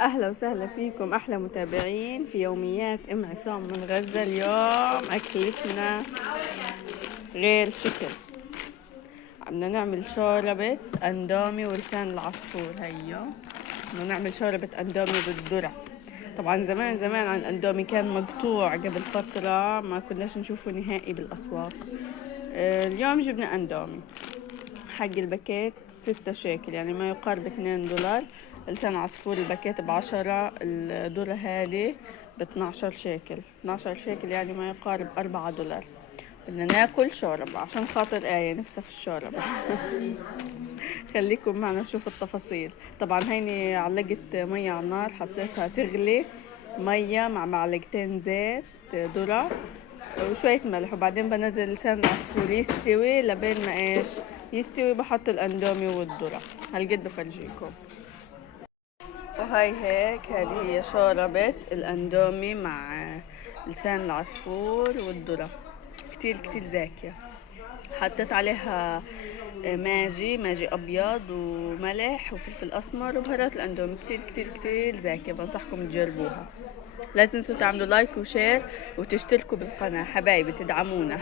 أهلا وسهلا فيكم أحلى متابعين في يوميات أم عصام من غزة. اليوم أكلتنا غير شكل. بدنا نعمل شوربة أندومي ولسان العصفور. هيو بدنا نعمل شوربة أندومي بالذرة. طبعا زمان زمان عن أندومي كان مقطوع قبل فترة، ما كناش نشوفه نهائي بالأسواق. اليوم جبنا أندومي حق الباكيت 6 شيكل، يعني ما يقارب 2 دولار. لسان عصفور الباكيت ب10، الذرة هذه ب12 شيكل. 12 شيكل يعني ما يقارب 4 دولار. بدنا ناكل شوربة عشان خاطر نفسها في الشوربة. خليكم معنا نشوف التفاصيل. طبعا هيني علقت مية على النار، حطيتها تغلي، مية مع معلقتين زيت ذرة وشوية ملح، وبعدين بنزل لسان العصفور يستوي. لبين ما يستوي بحط الاندومي والذرة. هالقد بفرجيكم. وهي هيك، هذه هي شوربة الاندومي مع لسان العصفور والذرة. كتير كتير زاكية. حطيت عليها ماجي ابيض وملح وفلفل اسمر وبهارات الاندومي. كتير كتير كتير زاكية، بنصحكم تجربوها. لا تنسوا تعملوا لايك وشير وتشتركوا بالقناة حبايبي، تدعمونا.